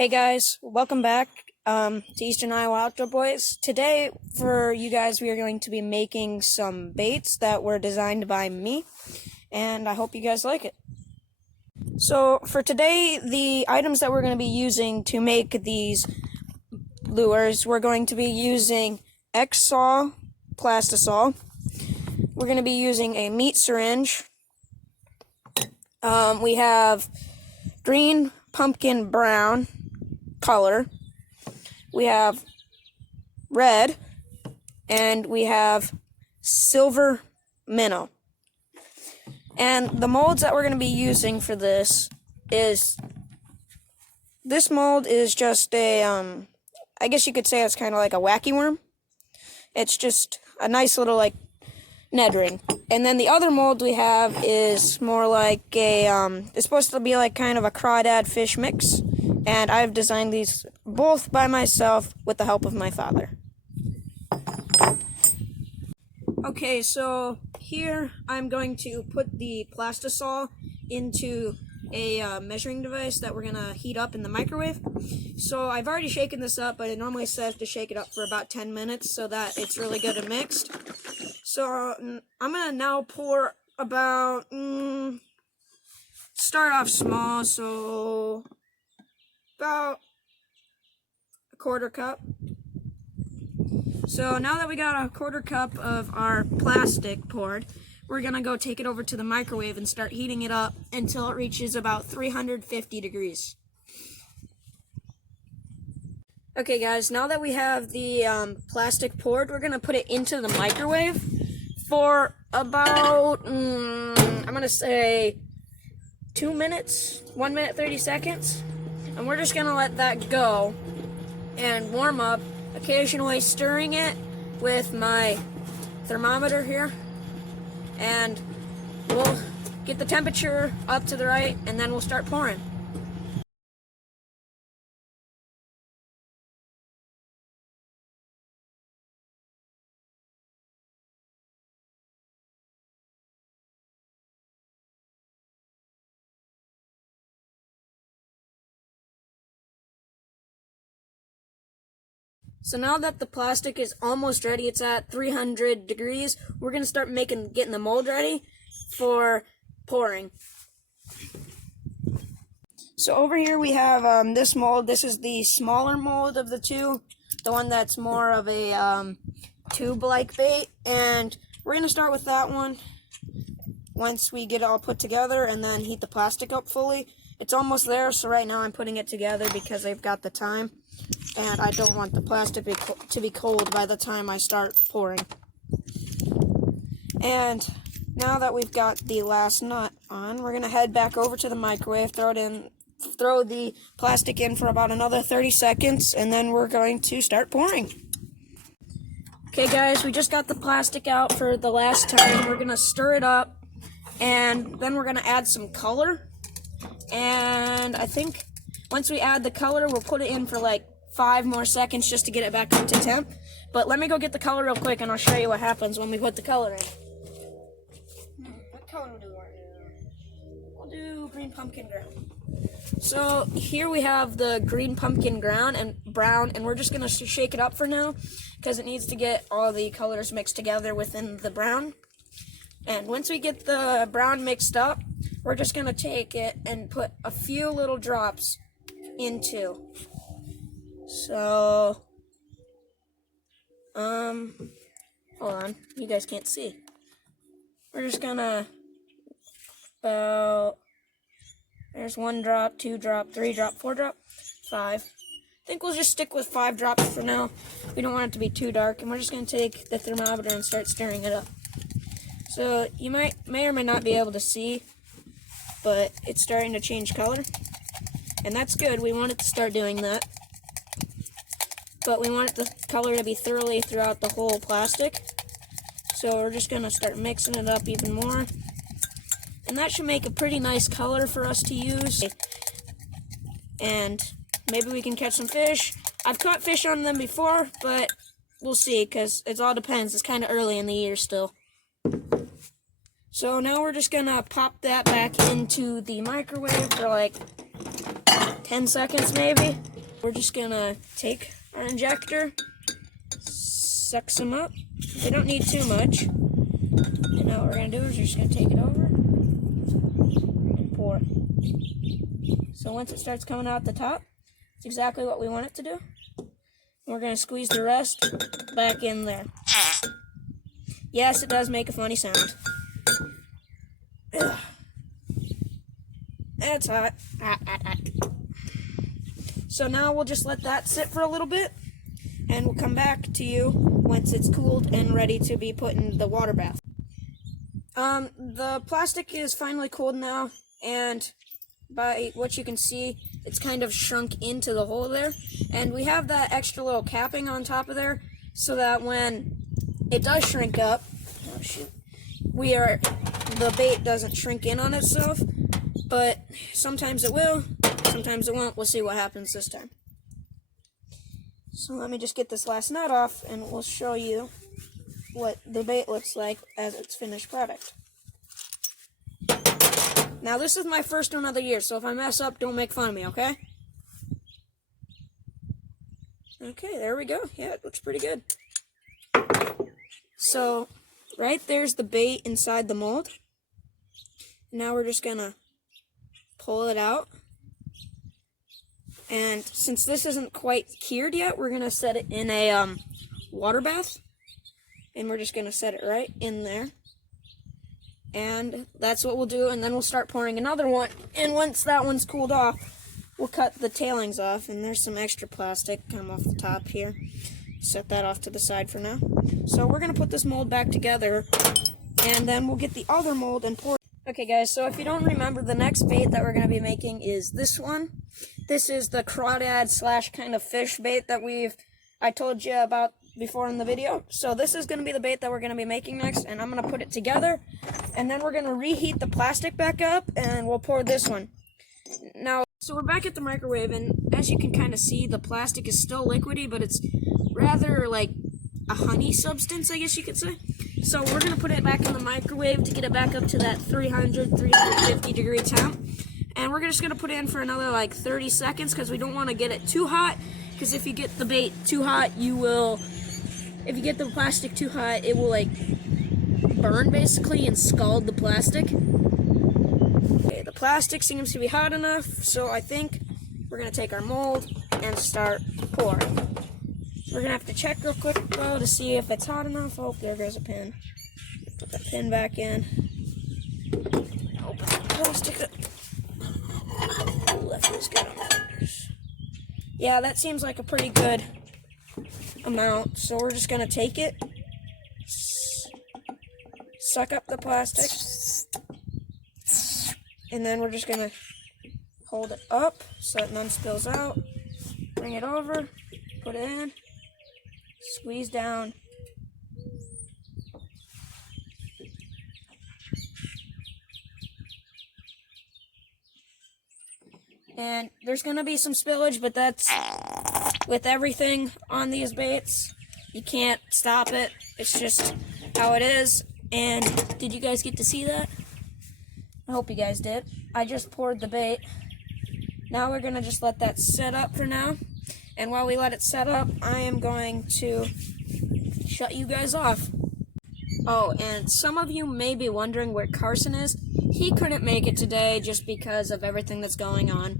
Hey guys, welcome back to Eastern Iowa Outdoor Boys. Today, for you guys, we are going to be making some baits that were designed by me, and I hope you guys like it. So, for today, the items that we're going to be using to make these lures, we're going to be using X-Saw Plastisol. We're going to be using a meat syringe. We have green pumpkin brown color, we have red, and we have silver minnow. And the molds that we're going to be using for this mold is just a, I guess you could say it's kind of like a wacky worm. It's just a nice little like Ned ring. And then the other mold we have is more like a, it's supposed to be like kind of a crawdad fish mix. And I've designed these both by myself with the help of my father. Okay, so here I'm going to put the Plastisol into a measuring device that we're going to heat up in the microwave. So I've already shaken this up, but it normally says to shake it up for about 10 minutes so that it's really good and mixed. So I'm going to now pour about, start off small, so about a quarter cup. So now that we got a quarter cup of our plastic poured, we're gonna go take it over to the microwave and start heating it up until it reaches about 350 degrees. Okay guys, now that we have the plastic poured, we're gonna put it into the microwave for about, I'm gonna say 2 minutes, 1 minute 30 seconds. And we're just gonna let that go and warm up, occasionally stirring it with my thermometer here. And we'll get the temperature up to the right, and then we'll start pouring. So now that the plastic is almost ready, it's at 300 degrees, we're going to start getting the mold ready for pouring. So over here we have this mold. This is the smaller mold of the two, the one that's more of a tube-like bait, and we're going to start with that one once we get it all put together and then heat the plastic up fully. It's almost there, so right now I'm putting it together because I've got the time. And I don't want the plastic to be cold by the time I start pouring. And now that we've got the last nut on, we're going to head back over to the microwave, throw the plastic in for about another 30 seconds, and then we're going to start pouring. Okay guys, we just got the plastic out for the last time. We're going to stir it up, and then we're going to add some color. And I think once we add the color, we'll put it in for like 5 more seconds just to get it back up to temp. But let me go get the color real quick and I'll show you what happens when we put the color in. What color do we want to do? We'll do green pumpkin ground. So here we have the green pumpkin ground and brown, and we're just going to shake it up for now because it needs to get all the colors mixed together within the brown. And once we get the brown mixed up, we're just going to take it and put a few little drops into. So, hold on, you guys can't see. We're just gonna, there's 1 drop, 2 drop, 3 drop, 4 drop, 5. I think we'll just stick with 5 drops for now. We don't want it to be too dark, and we're just gonna take the thermometer and start stirring it up. So, you may or may not be able to see, but it's starting to change color. And that's good, we want it to start doing that. But we want the color to be thoroughly throughout the whole plastic. So we're just going to start mixing it up even more. And that should make a pretty nice color for us to use. And maybe we can catch some fish. I've caught fish on them before, but we'll see, because it all depends. It's kind of early in the year still. So now we're just going to pop that back into the microwave for like 10 seconds maybe. We're just gonna take our injector, suck some up. We don't need too much. And now what we're gonna do is we're just gonna take it over and pour. So once it starts coming out the top, it's exactly what we want it to do. We're gonna squeeze the rest back in there. Yes, it does make a funny sound. Ugh. It's hot. Hot, hot, hot. So now we'll just let that sit for a little bit, and we'll come back to you once it's cooled and ready to be put in the water bath. The plastic is finally cooled now, and by what you can see, it's kind of shrunk into the hole there. And we have that extra little capping on top of there, so that when it does shrink up, oh shoot, the bait doesn't shrink in on itself, but sometimes it will, sometimes it won't. We'll see what happens this time. So let me just get this last nut off, and we'll show you what the bait looks like as its finished product. Now this is my first one of the year, so if I mess up, don't make fun of me, okay? Okay, there we go. Yeah, it looks pretty good. So, right there's the bait inside the mold. Now we're just gonna pull it out. And since this isn't quite cured yet, we're gonna set it in a water bath. And we're just gonna set it right in there. And that's what we'll do, and then we'll start pouring another one. And once that one's cooled off, we'll cut the tailings off, and there's some extra plastic come off the top here. Set that off to the side for now. So we're going to put this mold back together, and then we'll get the other mold and pour. Okay guys, so if you don't remember, the next bait that we're going to be making is this one. This is the crawdad slash kind of fish bait that I told you about before in the video. So this is going to be the bait that we're going to be making next, and I'm going to put it together, and then we're going to reheat the plastic back up, and we'll pour this one. Now, so we're back at the microwave, and as you can kind of see, the plastic is still liquidy, but it's rather like a honey substance, I guess you could say. So we're going to put it back in the microwave to get it back up to that 350 degree temp. And we're just going to put it in for another like 30 seconds because we don't want to get it too hot. Because if you get the bait too hot, if you get the plastic too hot, it will like burn basically and scald the plastic. Okay, the plastic seems to be hot enough, so I think we're going to take our mold and start pouring. We're going to have to check real quick though to see if it's hot enough. Oh, there goes a pin. Put that pin back in. Open the plastic up. Left is good on the fingers. Yeah, that seems like a pretty good amount, so we're just going to take it, suck up the plastic, and then we're just going to hold it up so that none spills out, bring it over, put it in, squeeze down, and there's going to be some spillage, but that's with everything on these baits. You can't stop it. It's just how it is. And did you guys get to see that? I hope you guys did. I just poured the bait. Now we're going to just let that set up for now. And while we let it set up, I am going to shut you guys off. Oh, and some of you may be wondering where Carson is. He couldn't make it today just because of everything that's going on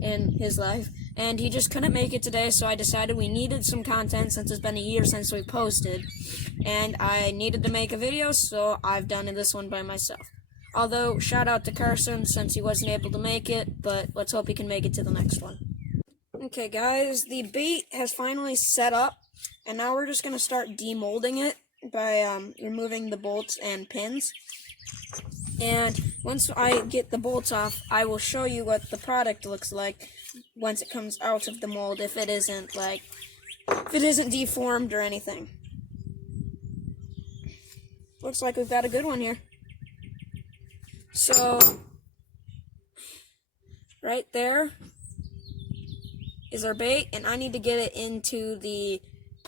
in his life. And he just couldn't make it today, so I decided we needed some content since it's been a year since we posted. And I needed to make a video, so I've done this one by myself. Although, shout out to Carson since he wasn't able to make it, but let's hope he can make it to the next one. Okay guys, the bait has finally set up, and now we're just going to start demolding it by removing the bolts and pins. And once I get the bolts off, I will show you what the product looks like once it comes out of the mold, if it isn't deformed or anything. Looks like we've got a good one here. So, right there is our bait, and I need to get it into the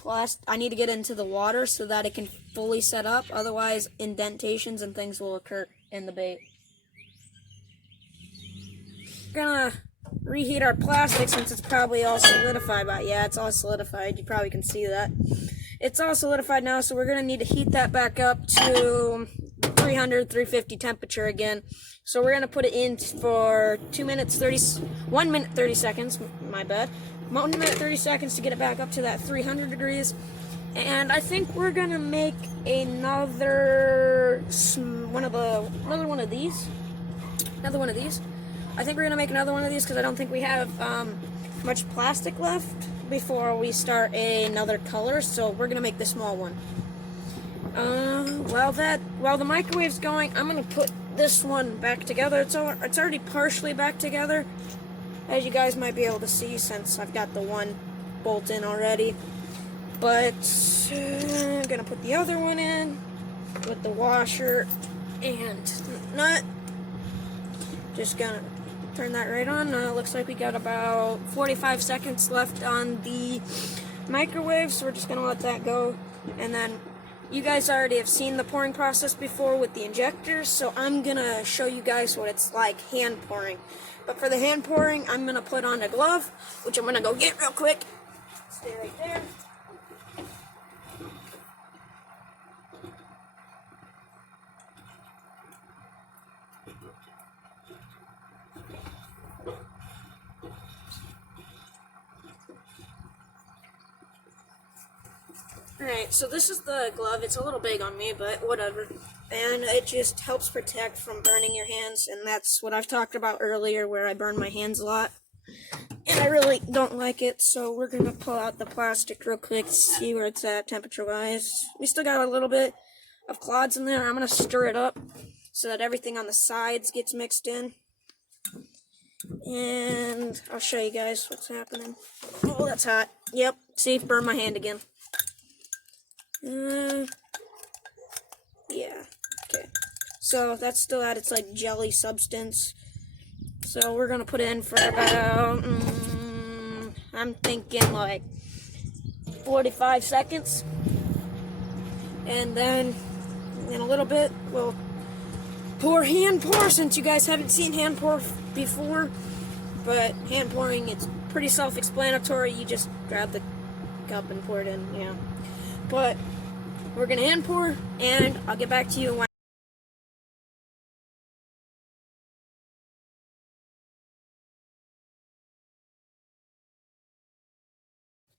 water so that it can fully set up. Otherwise, indentations and things will occur in the bait. We're gonna reheat our plastic since it's probably all solidified. But yeah, it's all solidified. You probably can see that. It's all solidified now, so we're going to need to heat that back up to 300, 350 temperature again. So we're going to put it in for 1 minute 30 seconds, my bad. 1 minute 30 seconds to get it back up to that 300 degrees. And I think we're going to make another one of these. I think we're going to make another one of these because I don't think we have much plastic left before we start another color, so we're gonna make the small one. While the microwave's going, I'm gonna put this one back together. It's already partially back together, as you guys might be able to see since I've got the one bolt in already. But I'm gonna put the other one in with the washer and nut. Just gonna turn that right on. Looks like we got about 45 seconds left on the microwave, so we're just gonna let that go. And then you guys already have seen the pouring process before with the injectors, so I'm gonna show you guys what it's like hand pouring. But for the hand pouring, I'm gonna put on a glove, which I'm gonna go get real quick. Stay right there. Alright, so this is the glove. It's a little big on me, but whatever. And it just helps protect from burning your hands, and that's what I've talked about earlier, where I burn my hands a lot. And I really don't like it, so we're going to pull out the plastic real quick to see where it's at temperature-wise. We still got a little bit of clods in there. I'm going to stir it up so that everything on the sides gets mixed in. And I'll show you guys what's happening. Oh, that's hot. Yep, see, burned my hand again. Yeah, okay. So that's still at its like jelly substance. So we're gonna put it in for about, I'm thinking like 45 seconds. And then in a little bit, we'll hand pour since you guys haven't seen hand pour before. But hand pouring, it's pretty self-explanatory. You just grab the cup and pour it in, yeah. But we're gonna hand pour, and I'll get back to you when.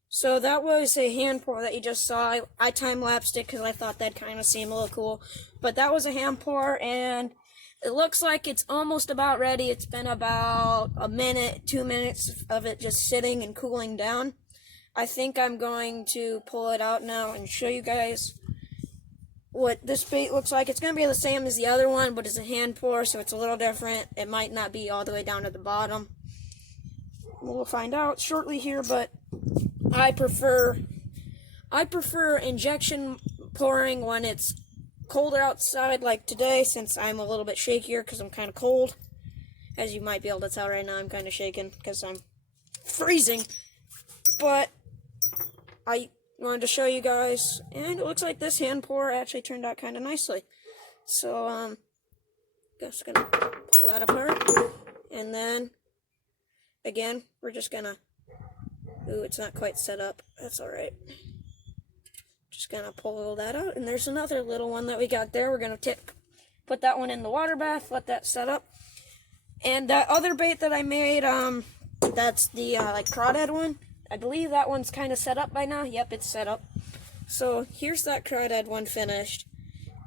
So that was a hand pour that you just saw. I time-lapsed it because I thought that kind of seemed a little cool. But that was a hand pour, and it looks like it's almost about ready. It's been about a minute, 2 minutes of it just sitting and cooling down. I think I'm going to pull it out now and show you guys what this bait looks like. It's going to be the same as the other one, but it's a hand pour, so it's a little different. It might not be all the way down to the bottom. We'll find out shortly here, but I prefer injection pouring when it's colder outside like today, since I'm a little bit shakier because I'm kind of cold. As you might be able to tell right now, I'm kind of shaking because I'm freezing. But I wanted to show you guys, and it looks like this hand pour actually turned out kind of nicely. So, just gonna pull that apart, and then, again, we're just gonna, ooh, it's not quite set up, that's alright. Just gonna pull that out, and there's another little one that we got there. We're gonna put that one in the water bath, let that set up. And that other bait that I made, that's the, like, crawdad one. I believe that one's kind of set up by now. Yep, it's set up. So here's that crawdad one finished.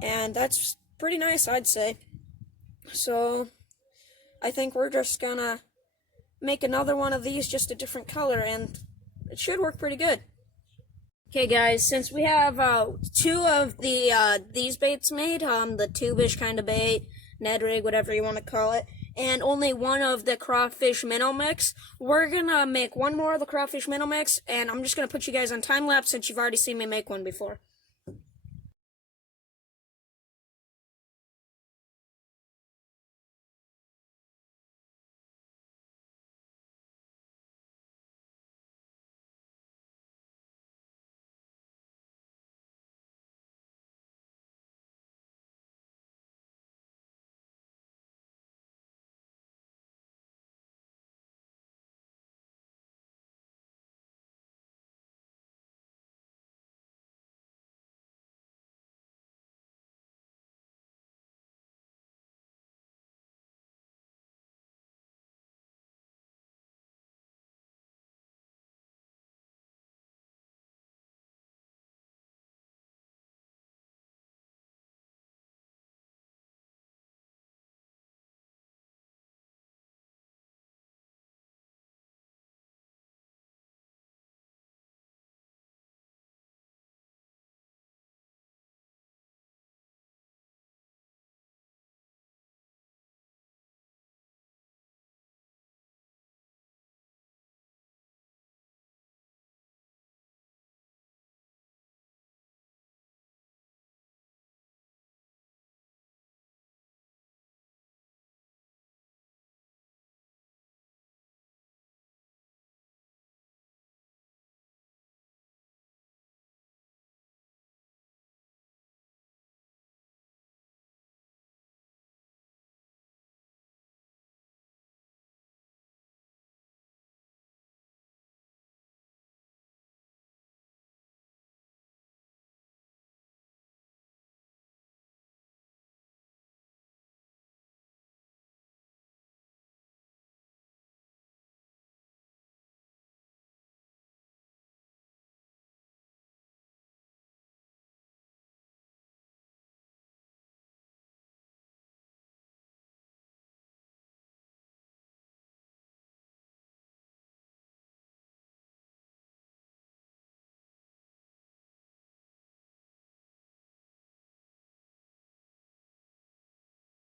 And that's pretty nice, I'd say. So I think we're just gonna make another one of these, just a different color, and it should work pretty good. Okay guys, since we have two of these baits made, the tubish kind of bait, Ned rig, whatever you want to call it, and only one of the crawfish minnow mix, we're gonna make one more of the crawfish minnow mix, and I'm just gonna put you guys on time lapse since you've already seen me make one before.